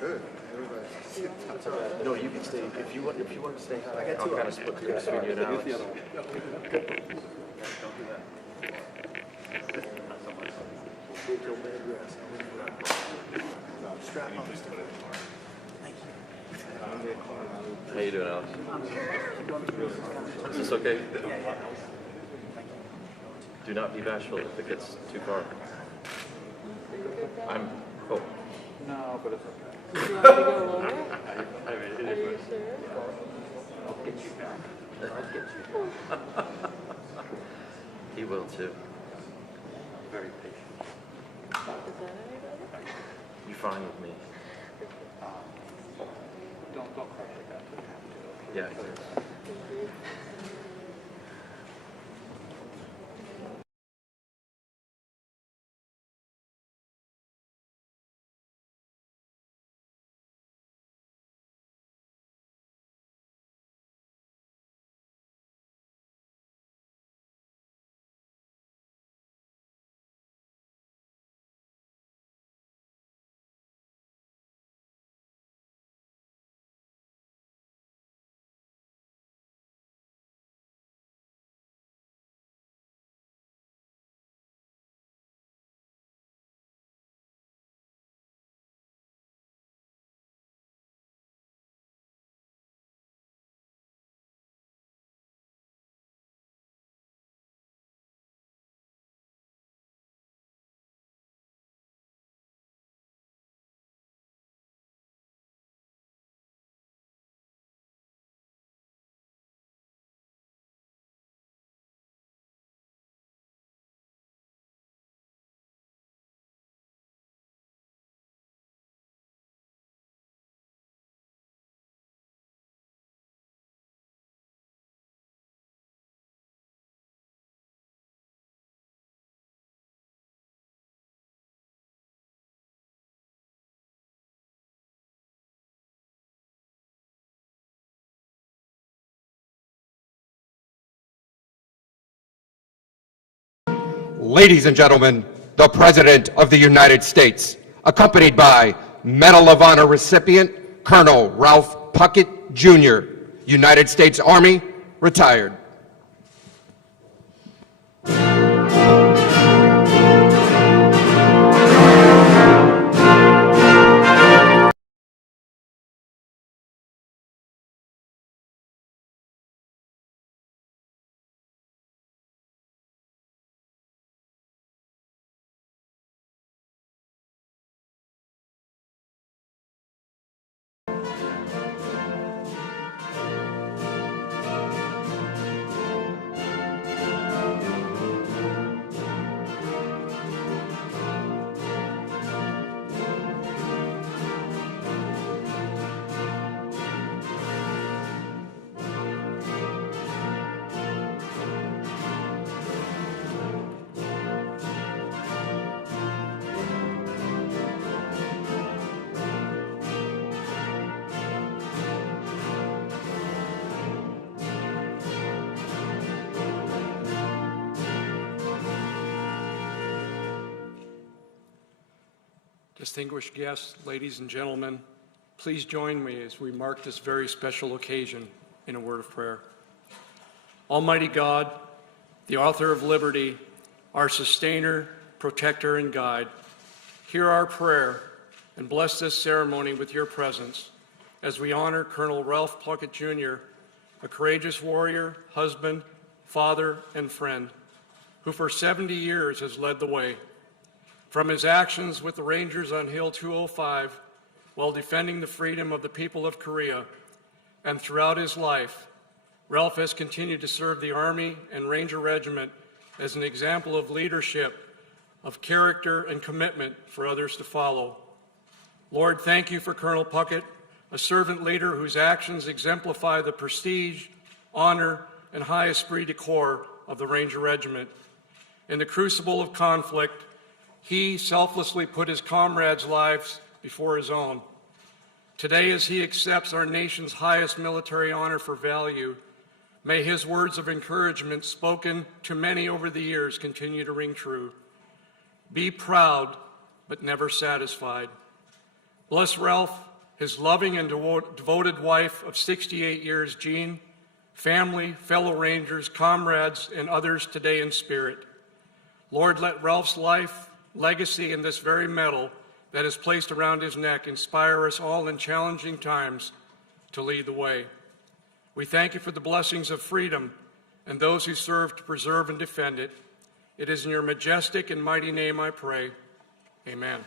Good. No, you can stay. If you want to stay, I'll kind of split between you and Alex. How you doing, Alex? Is this okay? Do not be bashful if it gets too far. Oh. No, but it's okay. Do you want me to go lower? Are you sure? I'll get you back. I'll get you. He will too. Very patient. Is that any better? You fine with me? Don't crush it out to the Yeah. Ladies and gentlemen, the President of the United States, accompanied by Medal of Honor recipient Colonel Ralph Puckett, Jr., United States Army, retired. Distinguished guests, ladies and gentlemen, please join me as we mark this very special occasion in a word of prayer. Almighty God, the author of liberty, our sustainer, protector, and guide, hear our prayer and bless this ceremony with your presence as we honor Colonel Ralph Puckett, Jr., a courageous warrior, husband, father, and friend, who for 70 years has led the way. From his actions with the Rangers on Hill 205 while defending the freedom of the people of Korea, and throughout his life, Ralph has continued to serve the Army and Ranger Regiment as an example of leadership, of character and commitment for others to follow. Lord, thank you for Colonel Puckett, a servant leader whose actions exemplify the prestige, honor, and high esprit de corps of the Ranger Regiment. In the crucible of conflict, he selflessly put his comrades' lives before his own. Today, as he accepts our nation's highest military honor for value, may his words of encouragement spoken to many over the years continue to ring true. Be proud, but never satisfied. Bless Ralph, his loving and devoted wife of 68 years, Jean, family, fellow Rangers, comrades, and others today in spirit. Lord, let Ralph's life, legacy, and this very medal that is placed around his neck inspire us all in challenging times to lead the way. We thank you for the blessings of freedom and those who serve to preserve and defend it. It is in your majestic and mighty name I pray. Amen.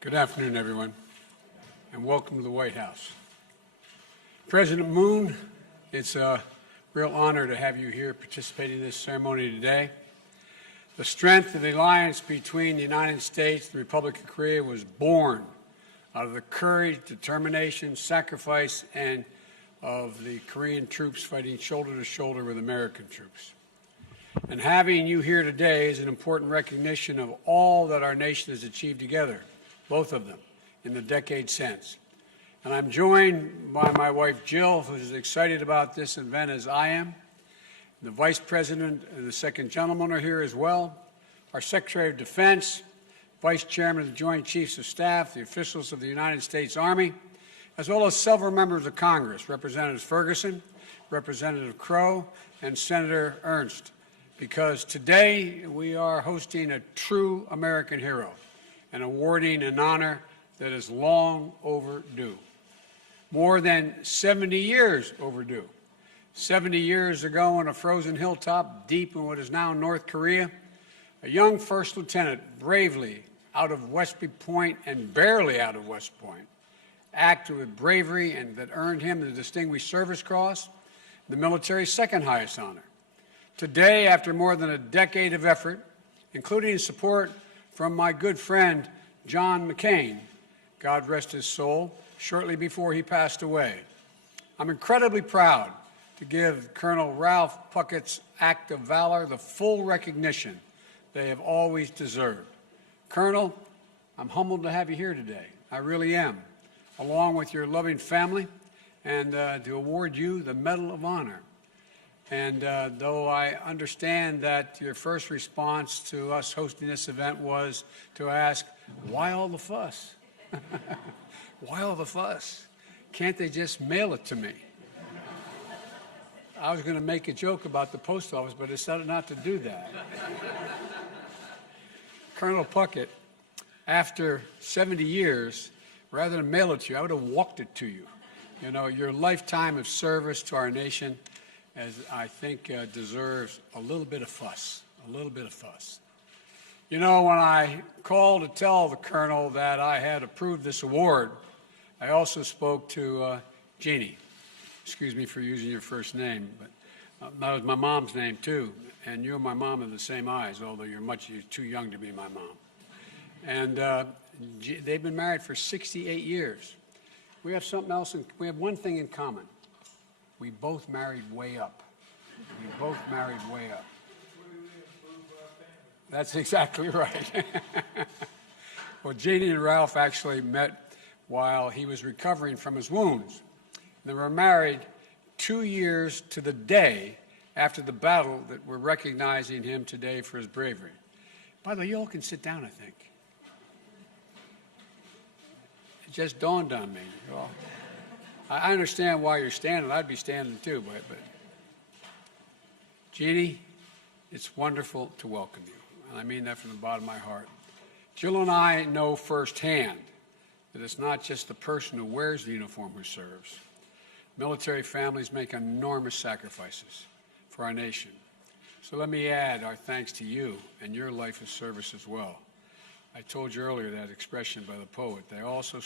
Good afternoon, everyone, and welcome to the White House. President Moon, it's a real honor to have you here participating in this ceremony today. The strength of the alliance between the United States and the Republic of Korea was born out of the courage, determination, sacrifice, and of the Korean troops fighting shoulder to shoulder with American troops. And having you here today is an important recognition of all that our nation has achieved together, both of them, in the decades since. And I'm joined by my wife, Jill, who's as excited about this event as I am. The Vice President and the Second Gentleman are here as well. Our Secretary of Defense, Vice Chairman of the Joint Chiefs of Staff, the officials of the United States Army, as well as several members of Congress, Representative Ferguson, Representative Crow, and Senator Ernst, because today we are hosting a true American hero and awarding an honor that is long overdue. More than 70 years overdue. 70 years ago on a frozen hilltop deep in what is now North Korea, a young first lieutenant bravely out of Westby Point and barely out of West Point acted with bravery and that earned him the Distinguished Service Cross, the military's second highest honor. Today, after more than a decade of effort, including support from my good friend John McCain, God rest his soul, shortly before he passed away, I'm incredibly proud to give Colonel Ralph Puckett's act of valor the full recognition they have always deserved. Colonel, I'm humbled to have you here today. I really am, along with your loving family, and to award you the Medal of Honor. And though I understand that your first response to us hosting this event was to ask, why all the fuss? Why all the fuss? Can't they just mail it to me? I was going to make a joke about the post office, but I decided not to do that. Colonel Puckett, after 70 years, rather than mail it to you, I would have walked it to you. You know, your lifetime of service to our nation, as I think deserves a little bit of fuss, a little bit of fuss. You know, when I called to tell the Colonel that I had approved this award, I also spoke to Jeannie. Excuse me for using your first name, but that was my mom's name too. And you and my mom have the same eyes, although you're too young to be my mom. And they've been married for 68 years. We have something else, we have one thing in common. We both married way up. We both married way up. That's exactly right. Well, Jeannie and Ralph actually met while he was recovering from his wounds. They were married 2 years to the day after the battle that we're recognizing him today for his bravery. By the way, you all can sit down, I think. It just dawned on me. I understand why you're standing. I'd be standing too, but Jeannie, it's wonderful to welcome you. And I mean that from the bottom of my heart. Jill and I know firsthand that it's not just the person who wears the uniform who serves. Military families make enormous sacrifices for our nation. So let me add our thanks to you and your life of service as well. I told you earlier that expression by the poet. They also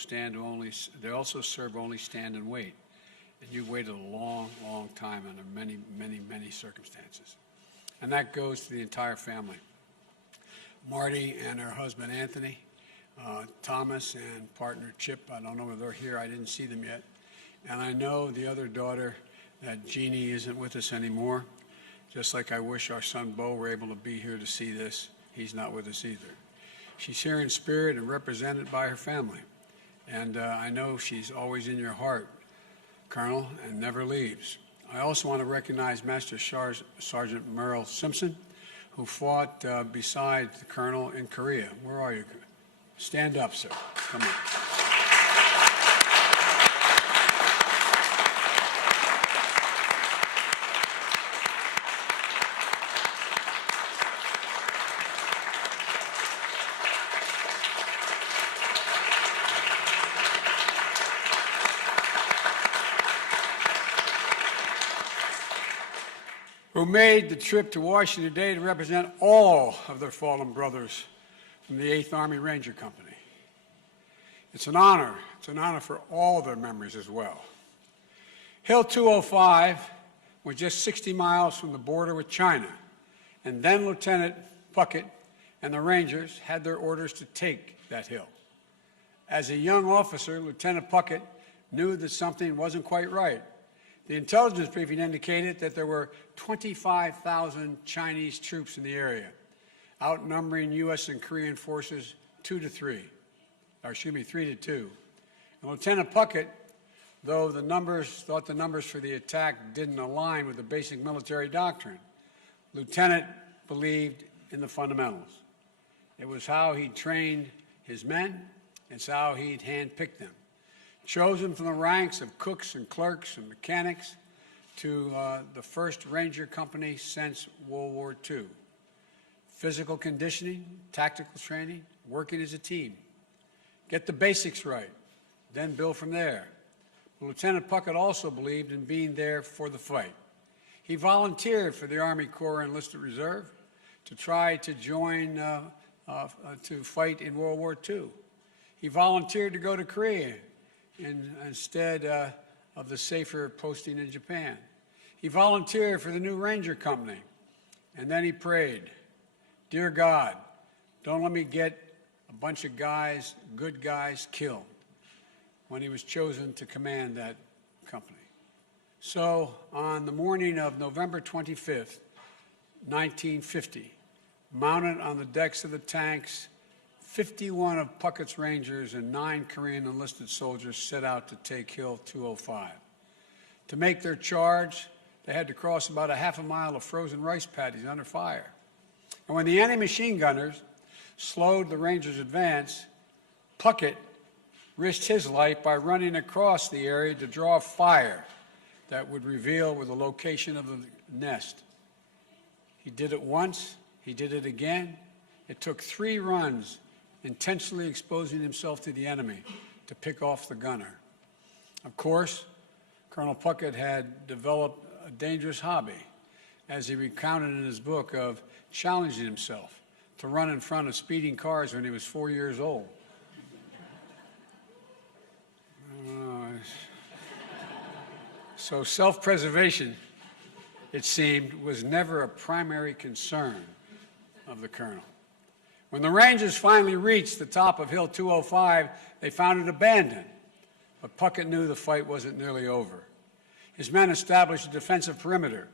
serve only stand and wait. And you've waited a long, long time under many, many, many circumstances. And that goes to the entire family. Marty and her husband Anthony, Thomas and partner Chip, I don't know if they're here, I didn't see them yet. And I know the other daughter, that Jeannie isn't with us anymore. Just like I wish our son Bo were able to be here to see this, he's not with us either. She's here in spirit and represented by her family. And I know she's always in your heart. Colonel, and never leaves. I also want to recognize Master Sergeant Merle Simpson, who fought beside the Colonel in Korea. Where are you? Stand up, sir. Come on. Who made the trip to Washington today to represent all of their fallen brothers from the 8th Army Ranger Company. It's an honor. It's an honor for all their memories as well. Hill 205 was just 60 miles from the border with China, and then Lieutenant Puckett and the Rangers had their orders to take that hill. As a young officer, Lieutenant Puckett knew that something wasn't quite right. The intelligence briefing indicated that there were 25,000 Chinese troops in the area, outnumbering U.S. and Korean forces 3 to 2. And Lieutenant Puckett, though thought the numbers for the attack didn't align with the basic military doctrine, Lieutenant believed in the fundamentals. It was how he trained his men. It's how he'd handpicked them. Chosen from the ranks of cooks and clerks and mechanics to the first Ranger Company since World War II. Physical conditioning, tactical training, working as a team. Get the basics right, then build from there. But Lieutenant Puckett also believed in being there for the fight. He volunteered for the Army Corps Enlisted Reserve to try to join to fight in World War II. He volunteered to go to Korea instead of the safer posting in Japan. He volunteered for the new Ranger Company, and then he prayed, "Dear God, don't let me get a bunch of guys, good guys, killed," when he was chosen to command that company. So on the morning of November 25th, 1950, mounted on the decks of the tanks, 51 of Puckett's Rangers and 9 Korean enlisted soldiers set out to take Hill 205. To make their charge, they had to cross about a half a mile of frozen rice paddies under fire. And when the enemy machine gunners slowed the Rangers' advance, Puckett risked his life by running across the area to draw fire that would reveal where the location of the nest. He did it once, he did it again. It took 3 runs, intentionally exposing himself to the enemy to pick off the gunner. Of course, Colonel Puckett had developed a dangerous hobby, as he recounted in his book, of challenging himself to run in front of speeding cars when he was 4 years old. So self-preservation, it seemed, was never a primary concern of the colonel. When the Rangers finally reached the top of Hill 205, they found it abandoned. But Puckett knew the fight wasn't nearly over. His men established a defensive perimeter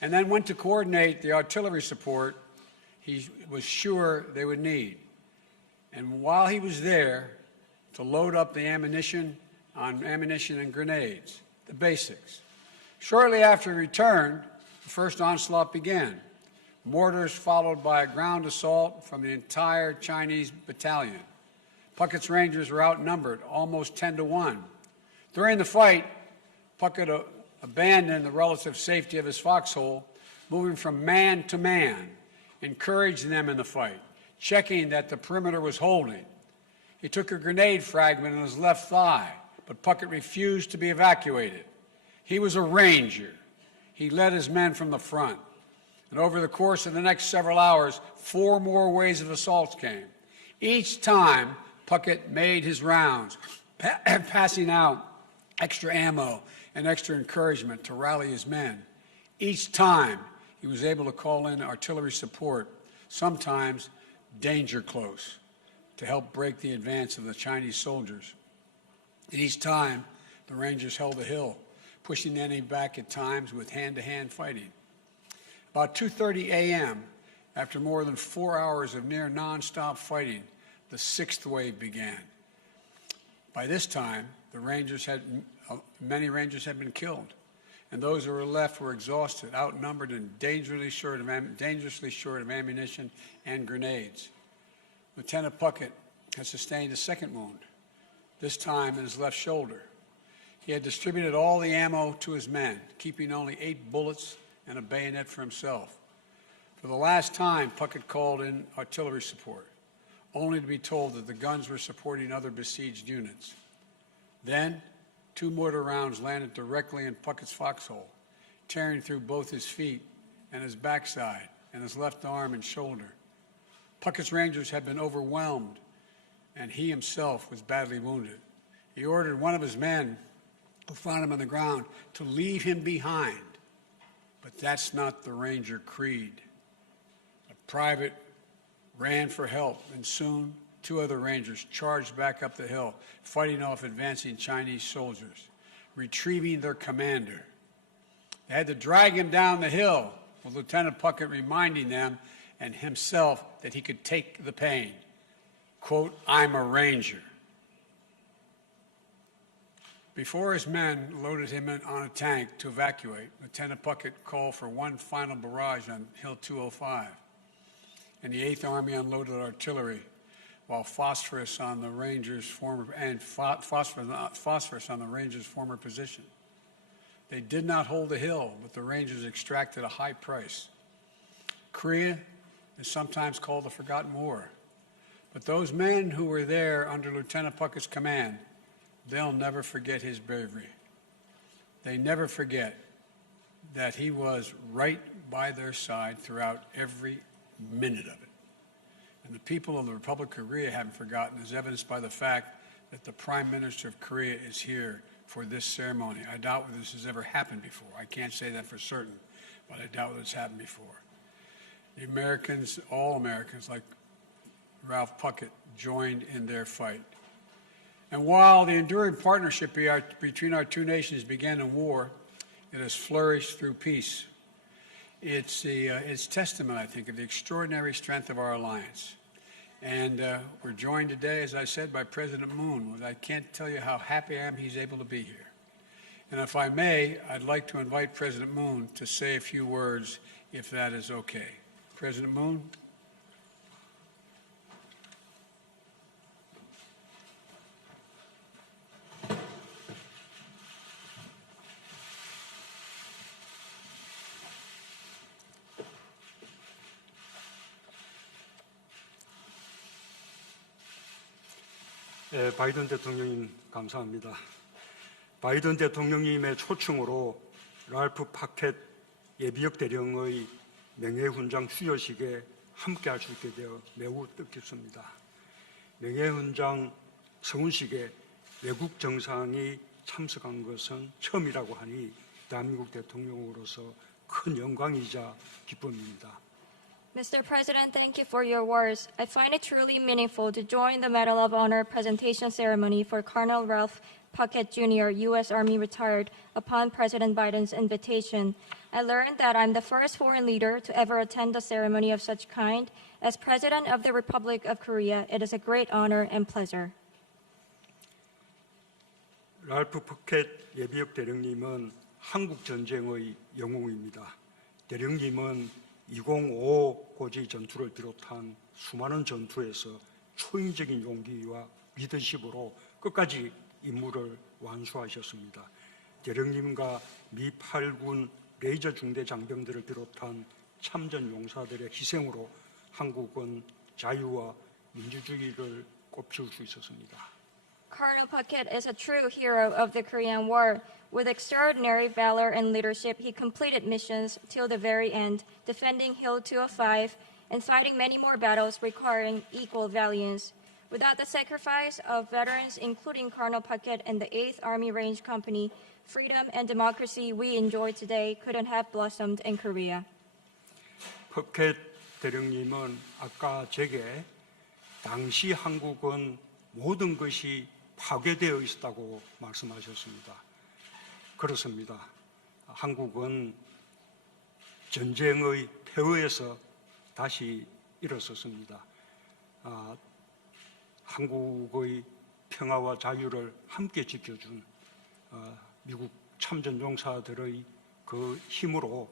and then went to coordinate the artillery support he was sure they would need. And while he was there, to load up the ammunition and grenades, the basics. Shortly after he returned, the first onslaught began. Mortars followed by a ground assault from the entire Chinese battalion. Puckett's Rangers were outnumbered, almost 10 to 1. During the fight, Puckett abandoned the relative safety of his foxhole, moving from man to man, encouraging them in the fight, checking that the perimeter was holding. He took a grenade fragment in his left thigh, but Puckett refused to be evacuated. He was a Ranger. He led his men from the front. And over the course of the next several hours, 4 more waves of assaults came. Each time, Puckett made his rounds, passing out extra ammo and extra encouragement to rally his men. Each time, he was able to call in artillery support, sometimes danger close, to help break the advance of the Chinese soldiers. And each time, the Rangers held the hill, pushing the enemy back at times with hand-to-hand fighting. About 2:30 a.m., after more than 4 hours of near nonstop fighting, the 6th wave began. By this time, many Rangers had been killed, and those who were left were exhausted, outnumbered, and dangerously short of ammunition and grenades. Lieutenant Puckett had sustained a second wound, this time in his left shoulder. He had distributed all the ammo to his men, keeping only 8 bullets and a bayonet for himself. For the last time, Puckett called in artillery support, only to be told that the guns were supporting other besieged units. Then, 2 mortar rounds landed directly in Puckett's foxhole, tearing through both his feet and his backside and his left arm and shoulder. Puckett's Rangers had been overwhelmed, and he himself was badly wounded. He ordered one of his men, who found him on the ground, to leave him behind. But that's not the Ranger creed. A private ran for help, and soon 2 other Rangers charged back up the hill, fighting off advancing Chinese soldiers, retrieving their commander. They had to drag him down the hill, with Lieutenant Puckett reminding them and himself that he could take the pain. Quote, "I'm a Ranger." Before his men loaded him on a tank to evacuate, Lieutenant Puckett called for one final barrage on Hill 205, and the 8th Army unloaded artillery, while phosphorus on the Rangers' former position. They did not hold the hill, but the Rangers extracted a high price. Korea is sometimes called the Forgotten War, but those men who were there under Lieutenant Puckett's command, they'll never forget his bravery. They never forget that he was right by their side throughout every minute of it. And the people of the Republic of Korea haven't forgotten, as evidenced by the fact that the Prime Minister of Korea is here for this ceremony. I doubt whether this has ever happened before. I can't say that for certain, but I doubt whether it's happened before. The Americans, all Americans, like Ralph Puckett, joined in their fight. And while the enduring partnership between our 2 nations began in war, it has flourished through peace. It's testament, I think, of the extraordinary strength of our alliance. And we're joined today, as I said, by President Moon. I can't tell you how happy I am he's able to be here. And if I may, I'd like to invite President Moon to say a few words, if that is okay. President Moon. 바이든 대통령님 감사합니다. 바이든 대통령님의 초청으로 랄프 파켓 예비역 대령의 명예훈장 수여식에 함께할 수 있게 되어 매우 뜻깊습니다. 명예훈장 서훈식에 외국 정상이 참석한 것은 처음이라고 하니 대한민국 대통령으로서 큰 영광이자 기쁨입니다. Mr. President, thank you for your words. I find it truly meaningful to join the Medal of Honor presentation ceremony for Colonel Ralph Puckett, Jr., U.S. Army retired, upon President Biden's invitation. I learned that I'm the first foreign leader to ever attend a ceremony of such kind. As President of the Republic of Korea, it is a great honor and pleasure. 랄프 푸켓 예비역 대령님은 한국 전쟁의 영웅입니다. 대령님은 2055 고지 전투를 비롯한 수많은 전투에서 초인적인 용기와 리더십으로 끝까지 임무를 완수하셨습니다. 대령님과 미 8군 레이저 중대 장병들을 비롯한 참전 용사들의 희생으로 한국은 자유와 민주주의를 꽃피울 수 있었습니다. Colonel Puckett is a true hero of the Korean War. With extraordinary valor and leadership, he completed missions till the very end, defending Hill 205 and fighting many more battles requiring equal valiance. Without the sacrifice of veterans, including Colonel Puckett and the 8th Army Range Company, freedom and democracy we enjoy today couldn't have blossomed in Korea. 푸켓 대령님은 아까 제게 당시 한국은 모든 것이 파괴되어 있었다고 말씀하셨습니다. 그렇습니다. 한국은 전쟁의 폐허에서 다시 일어섰습니다. 한국의 평화와 자유를 함께 지켜준 미국 참전 용사들의 그 힘으로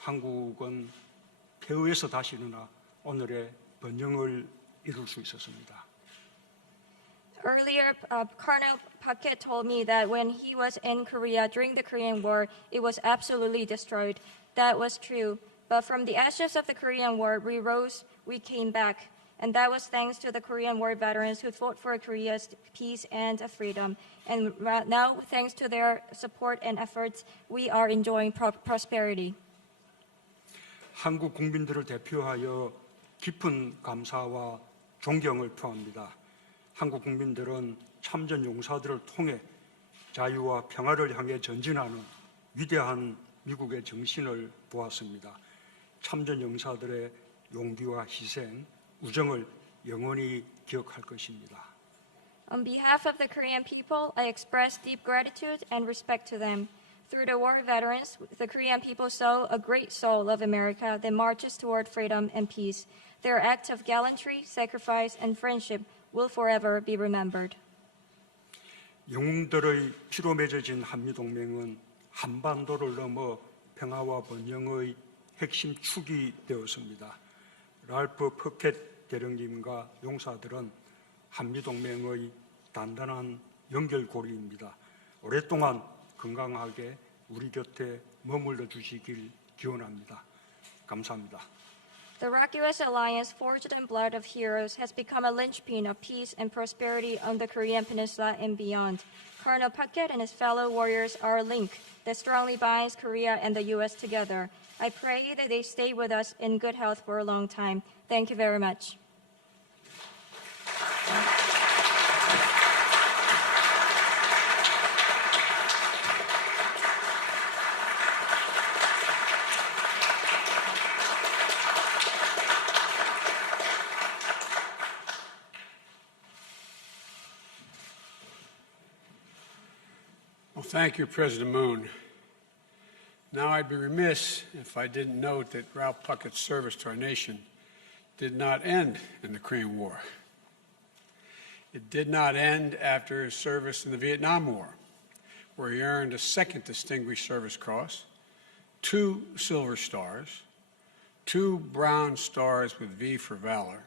한국은 폐허에서 다시 일어나 오늘의 번영을 이룰 수 있었습니다. Earlier, Colonel Puckett told me that when he was in Korea during the Korean War, it was absolutely destroyed. That was true. But from the ashes of the Korean War, we rose, we came back. And that was thanks to the Korean War veterans who fought for Korea's peace and freedom. And now, thanks to their support and efforts, we are enjoying prosperity. 한국 국민들을 대표하여 깊은 감사와 존경을 표합니다. 한국 국민들은 참전 용사들을 통해 자유와 평화를 향해 전진하는 위대한 미국의 정신을 보았습니다. 참전 용사들의 용기와 희생, 우정을 영원히 기억할 것입니다. On behalf of the Korean people, I express deep gratitude and respect to them. Through the war veterans, the Korean people saw a great soul of America that marches toward freedom and peace. Their acts of gallantry, sacrifice, and friendship will forever be remembered. 영웅들의 피로 맺어진 한미동맹은 한반도를 넘어 평화와 번영의 핵심 축이 되었습니다. 랄프 퍼켓 대령님과 용사들은 한미동맹의 단단한 연결고리입니다. 오랫동안 건강하게 우리 곁에 머물러 주시길 기원합니다. 감사합니다. The Rock-US alliance, forged in blood of heroes, has become a linchpin of peace and prosperity on the Korean Peninsula and beyond. Colonel Puckett and his fellow warriors are a link that strongly binds Korea and the U.S. together. I pray that they stay with us in good health for a long time. Thank you very much. Well, thank you, President Moon. Now, I'd be remiss if I didn't note that Ralph Puckett's service to our nation did not end in the Korean War. It did not end after his service in the Vietnam War, where he earned a second Distinguished Service Cross, 2 Silver Stars, 2 Brown Stars with V for Valor,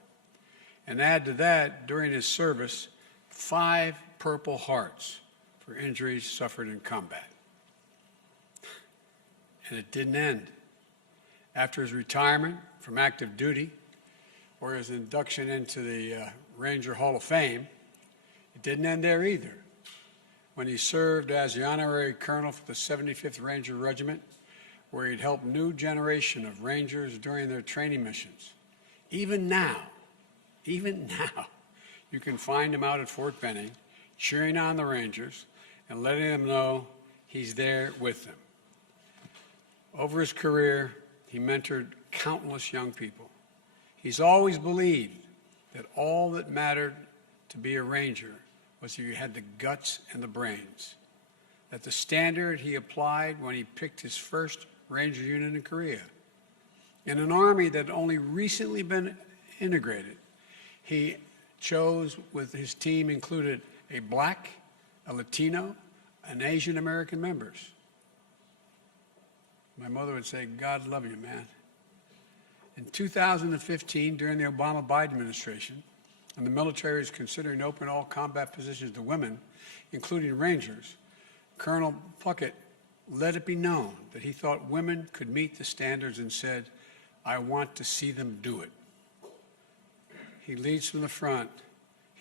and add to that, during his service, 5 Purple Hearts for injuries suffered in combat. And it didn't end. After his retirement from active duty, or his induction into the Ranger Hall of Fame, it didn't end there either. When he served as the honorary colonel for the 75th Ranger Regiment, where he'd helped a new generation of Rangers during their training missions. Even now, you can find him out at Fort Benning, cheering on the Rangers and letting them know he's there with them. Over his career, he mentored countless young people. He's always believed that all that mattered to be a Ranger was if you had the guts and the brains, that the standard he applied when he picked his first Ranger unit in Korea. In an army that had only recently been integrated, he chose, with his team included a Black, a Latino, and Asian American members. My mother would say, God love you, man. In 2015, during the Obama-Biden administration, and the military is considering open all combat positions to women, including Rangers, Colonel Puckett let it be known that he thought women could meet the standards and said, I want to see them do it. He leads from the front.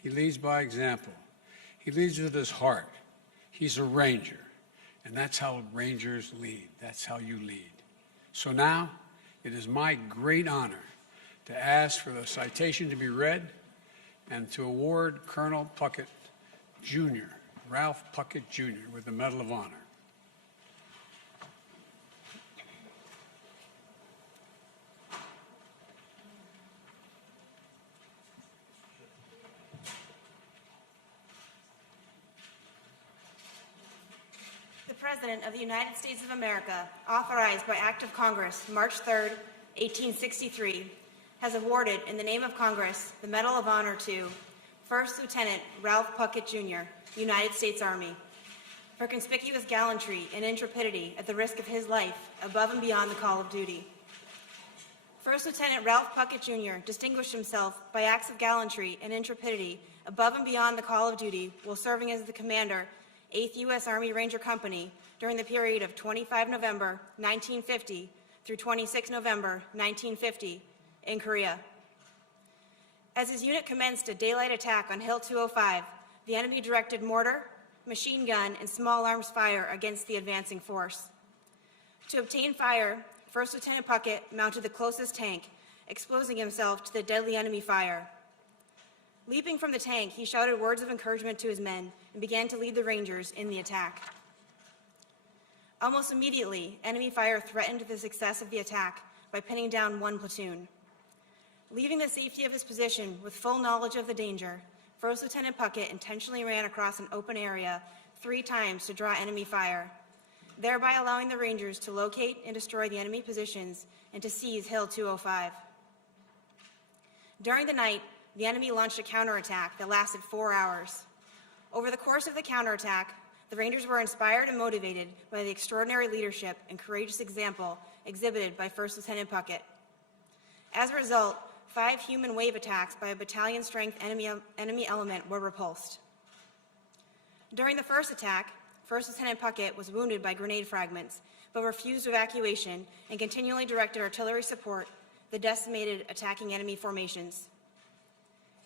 He leads by example. He leads with his heart. He's a Ranger. And that's how Rangers lead. That's how you lead. So now, it is my great honor to ask for the citation to be read and to award Colonel Puckett, Jr., Ralph Puckett, Jr., with the Medal of Honor. The President of the United States of America, authorized by Act of Congress, March 3, 1863, has awarded, in the name of Congress, the Medal of Honor to First Lieutenant Ralph Puckett, Jr., United States Army, for conspicuous gallantry and intrepidity at the risk of his life above and beyond the call of duty. First Lieutenant Ralph Puckett, Jr. distinguished himself by acts of gallantry and intrepidity above and beyond the call of duty while serving as the commander, 8th U.S. Army Ranger Company, during the period of 25 November 1950 through 26 November 1950 in Korea. As his unit commenced a daylight attack on Hill 205, the enemy directed mortar, machine gun, and small arms fire against the advancing force. To obtain fire, First Lieutenant Puckett mounted the closest tank, exposing himself to the deadly enemy fire. Leaping from the tank, he shouted words of encouragement to his men and began to lead the Rangers in the attack. Almost immediately, enemy fire threatened the success of the attack by pinning down one platoon. Leaving the safety of his position with full knowledge of the danger, First Lieutenant Puckett intentionally ran across an open area 3 times to draw enemy fire, thereby allowing the Rangers to locate and destroy the enemy positions and to seize Hill 205. During the night, the enemy launched a counterattack that lasted 4 hours. Over the course of the counterattack, the Rangers were inspired and motivated by the extraordinary leadership and courageous example exhibited by First Lieutenant Puckett. As a result, 5 human wave attacks by a battalion-strength enemy element were repulsed. During the first attack, First Lieutenant Puckett was wounded by grenade fragments, but refused evacuation and continually directed artillery support the decimated attacking enemy formations.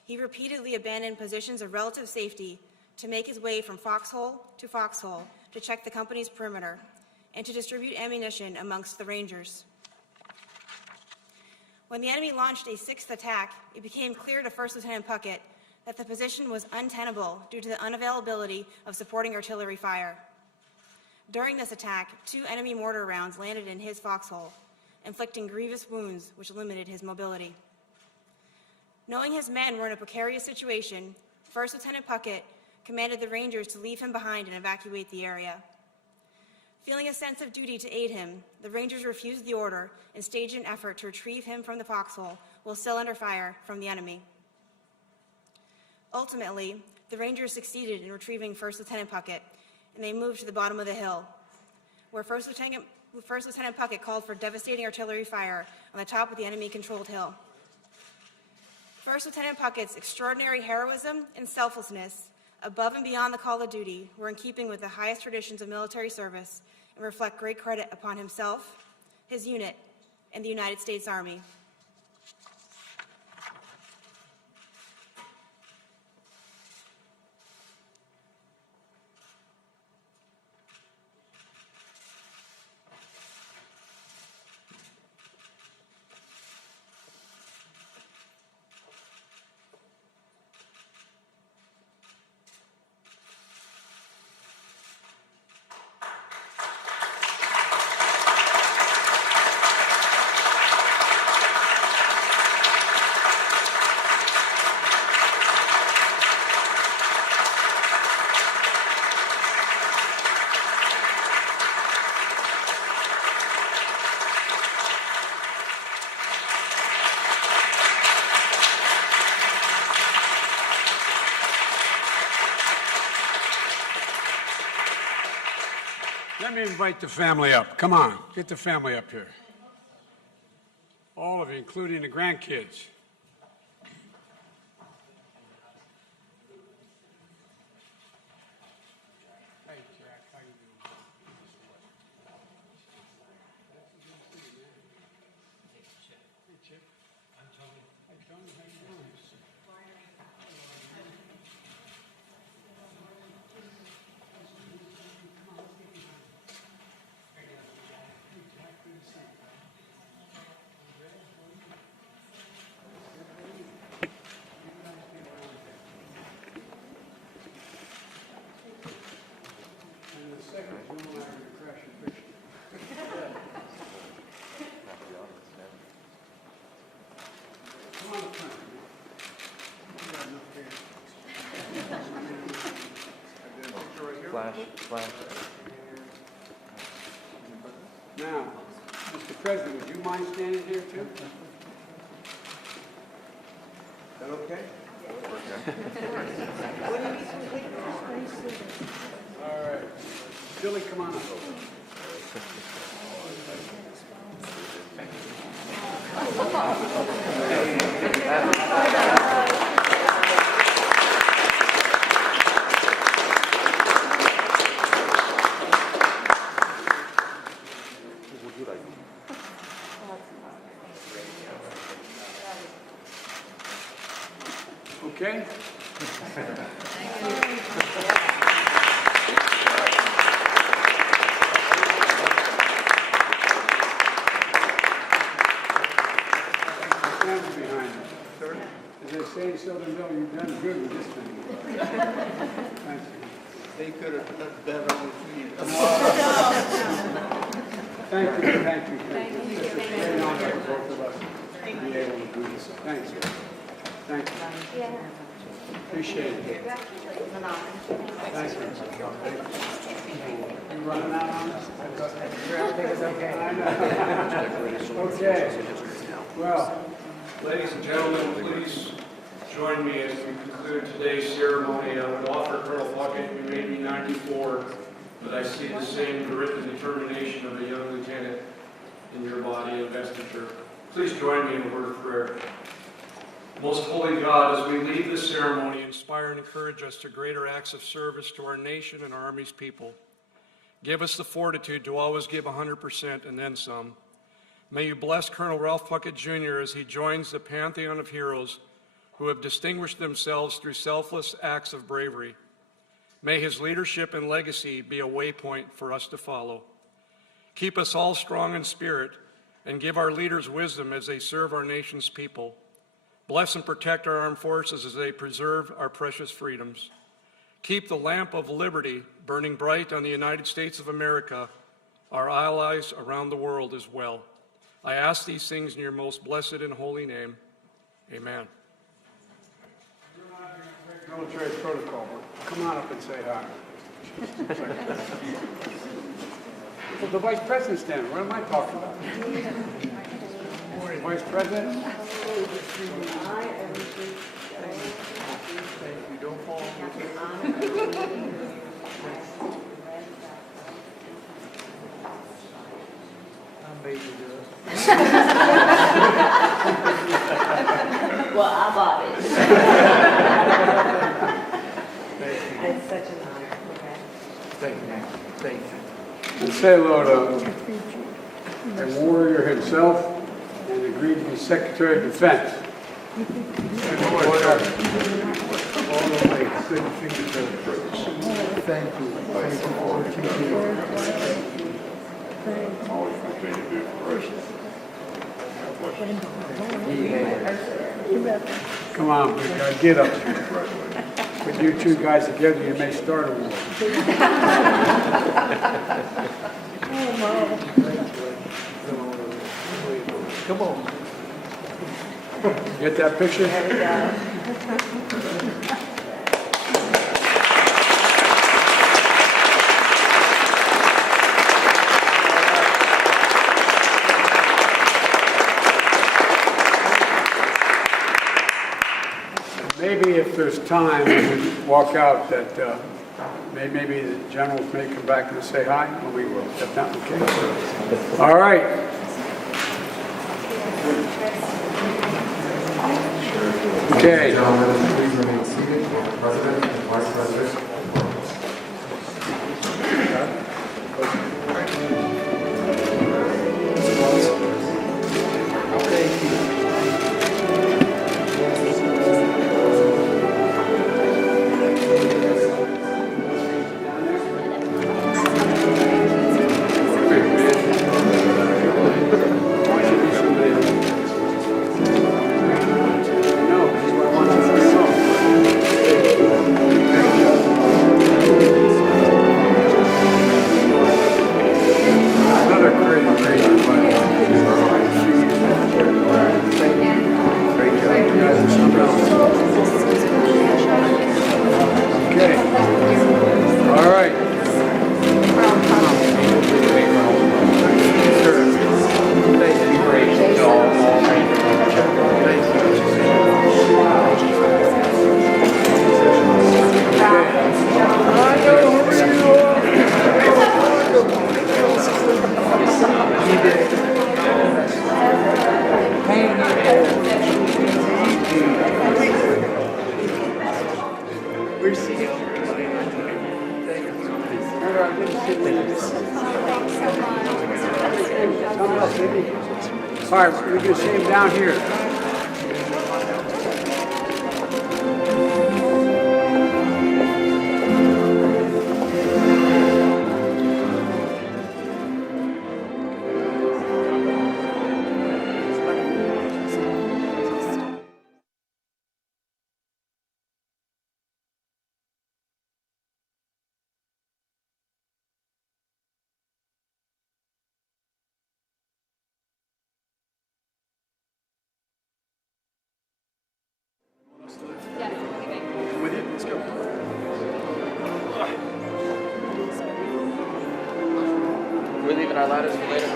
He repeatedly abandoned positions of relative safety to make his way from foxhole to check the company's perimeter and to distribute ammunition amongst the Rangers. When the enemy launched a 6th attack, it became clear to First Lieutenant Puckett that the position was untenable due to the unavailability of supporting artillery fire. During this attack, 2 enemy mortar rounds landed in his foxhole, inflicting grievous wounds which limited his mobility. Knowing his men were in a precarious situation, First Lieutenant Puckett commanded the Rangers to leave him behind and evacuate the area. Feeling a sense of duty to aid him, the Rangers refused the order and staged an effort to retrieve him from the foxhole while still under fire from the enemy. Ultimately, the Rangers succeeded in retrieving First Lieutenant Puckett, and they moved to the bottom of the hill, where First Lieutenant Puckett called for devastating artillery fire on the top of the enemy-controlled hill. First Lieutenant Puckett's extraordinary heroism and selflessness above and beyond the call of duty were in keeping with the highest traditions of military service and reflect great credit upon himself, his unit, and the United States Army. Let me invite the family up. Come on, get the family up here. All of you, including the grandkids. Hey, Jack, how you doing? Hey, Chip. I'm Tony. Hey, Tony, how you doing? Flash. Now, Mr. President, would you mind standing here too? Is that okay? All right. Billy, come on up. Okay? Stand behind you. Sir? As they say in Southern Belle, you've done good with this thing. Thank you. They could have done better with me. Thank you, thank you, thank you. It's a great honor for both of us to be able to do this. Thanks. Thank you. Appreciate it. Thank you. You running out on us? Everything is okay. I know. Okay. Well, Ladies and gentlemen, please join me as we conclude today's ceremony. I would offer Colonel Puckett, you may be 94, but I see the same grit and determination of a young lieutenant in your body of vestiture. Please join me in a word of prayer. Most holy God, as we leave this ceremony, inspire and encourage us to greater acts of service to our nation and our Army's people. Give us the fortitude to always give 100% and then some. May you bless Colonel Ralph Puckett Jr. as he joins the pantheon of heroes who have distinguished themselves through selfless acts of bravery. May his leadership and legacy be a waypoint for us to follow. Keep us all strong in spirit and give our leaders wisdom as they serve our nation's people. Bless and protect our armed forces as they preserve our precious freedoms. Keep the lamp of liberty burning bright on the United States of America, our allies around the world as well. I ask these things in your most blessed and holy name. Amen. military protocol, but come on up and say hi. Well, the Vice President's standing. What am I talking about? Vice President? You don't fall. Well, I bought it. It's such an honor. Okay. Thank you. Thank you. And say hello to a warrior himself and agreed to be Secretary of Defense. Thank you. Thank you for what you do. Always continue to do for us. Come on, big guy, get up here. Put you two guys together, you may start a war. Come on. Get that picture? There we go. Maybe if there's time, when we walk out, that maybe the generals may come back and say hi, and we will. If not, okay. All right. Okay. Gentlemen, please remain seated while the President and Vice President. here. I didn't see you. All right, we're going to see him down here. With you? Let's go. We're leaving our ladders for later.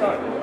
Sorry.